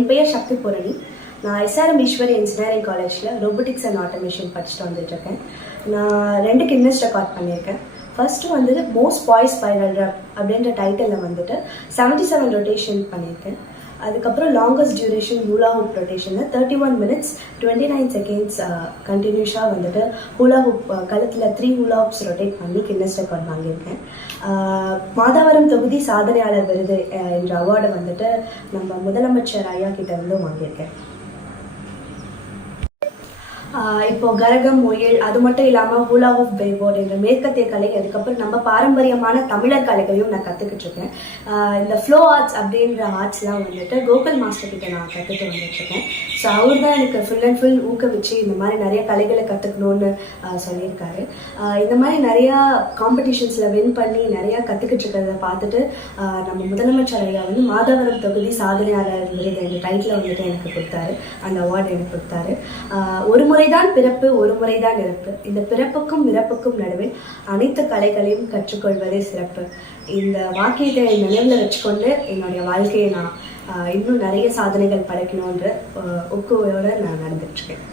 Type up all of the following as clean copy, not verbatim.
என் பெயர் சக்தி பூரணி. நான் SRM Easwari engineering காலேஜில் ரோபோட்டிக்ஸ் அண்ட் ஆட்டோமேஷன் படிச்சுட்டு வந்துட்டுருக்கேன். நான் 2 கின்னஸ் ரெக்கார்ட் பண்ணியிருக்கேன். ஃபர்ஸ்ட்டு வந்துட்டு மோஸ்ட் பாய்ஸ் ஸ்பைரல் ரப் அப்படின்ற டைட்டிலில் வந்துட்டு 77 ரொட்டேஷன் பண்ணியிருக்கேன். அதுக்கப்புறம் லாங்கஸ்ட் டியூரேஷன் ஹூலா ஹூப் ரொட்டேஷனில் 31 minutes 29 seconds கண்டினியூஸாக வந்துட்டு ஹூலா ஹூப் கழுத்தில் 3 ஹூலா ஹூப்ஸ் ரொட்டேட் பண்ணி கின்னஸ் ரெக்கார்ட் வாங்கியிருக்கேன். மாதாவரம் தொகுதி சாதனையாளர் விருது என்ற அவார்டை வந்துட்டு நம்ம முதலமைச்சர் ஐயா கிட்ட வந்து வாங்கியிருக்கேன். இப்போ கரகம், முயல், அது மட்டும் இல்லாமல் ஹூலா ஹூப், பேபோர்ட் என்ற மேற்கத்திய கலை, அதுக்கப்புறம் நம்ம பாரம்பரியமான தமிழர் கலைகளையும் நான் கற்றுக்கிட்டு இருக்கேன். இந்த ஃப்ளோ ஆர்ட்ஸ் அப்படின்ற ஆர்ட்ஸ்லாம் வந்துட்டு கோகுல் மாஸ்டர் கிட்ட நான் கற்றுட்டு வந்துட்டுருக்கேன். ஸோ அவர் தான் எனக்கு ஃபுல் அண்ட் ஃபுல் ஊக்குவிச்சு இந்த மாதிரி நிறைய கலைகளை கற்றுக்கணும்னு சொல்லியிருக்காரு. இந்த மாதிரி நிறையா காம்படிஷன்ஸில் வின் பண்ணி நிறையா கற்றுக்கிட்டு இருக்கிறத பார்த்துட்டு நம்ம முதலமைச்சர் ஐயா வந்து மாதாவரம் தொகுதி சாதனையாளர் விருது என்ற டைட்டில் வந்துட்டு எனக்கு கொடுத்தாரு. அந்த அவார்டு எனக்கு கொடுத்தாரு. ஒரு முறைதான் பிறப்பு, ஒரு முறைதான் இறப்பு. இந்த பிறப்புக்கும் இறப்புக்கும் நடுவில் அனைத்து கலைகளையும் கற்றுக்கொள்வதே சிறப்பு. இந்த வாக்கியத்தை நினைவில் வச்சுக்கொண்டு என்னுடைய வாழ்க்கையை நான் இன்னும் நிறைய சாதனைகள் படைக்கணுன்ற ஊக்குவோடு நான் நடந்துட்டுருக்கேன்.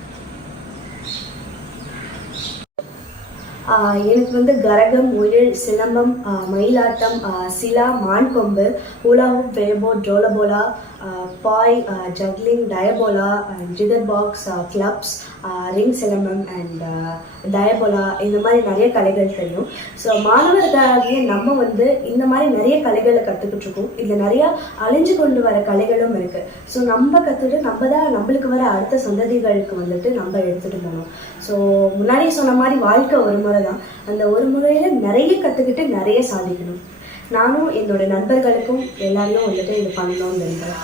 எனக்கு வந்து கரகம், முயல், சிலம்பம், மயிலாட்டம், சிலா, மான் கொம்பு, ஹூலா ஹூப், பேபோர்ட், ஜோலபோலா, பாய், juggling, diabolo, cigar box, clubs, ring silambam and diabolo, இந்த மாதிரி நிறைய கலைகள் தெரியும். ஸோ மாணவர்களாகிய நம்ம வந்து இந்த மாதிரி நிறைய கலைகளை கற்றுக்கிட்டு இருக்கோம். இதில் நிறையா அழிஞ்சு கொண்டு வர கலைகளும் இருக்குது. ஸோ நம்ம கற்றுட்டு நம்ம தான் நம்மளுக்கு வர அடுத்த சந்ததிகளுக்கு வந்துட்டு நம்ம எடுத்துகிட்டு போகணும். ஸோ முன்னாடி சொன்ன மாதிரி வாழ்க்கை ஒரு முறை தான். அந்த ஒரு முறையில் நிறைய கற்றுக்கிட்டு நிறைய சாதிக்கணும். நானும் என்னோட நண்பர்களுக்கும் எல்லாரையும் வந்துட்டு இது பண்ணணும்னு நினைக்கிறேன்.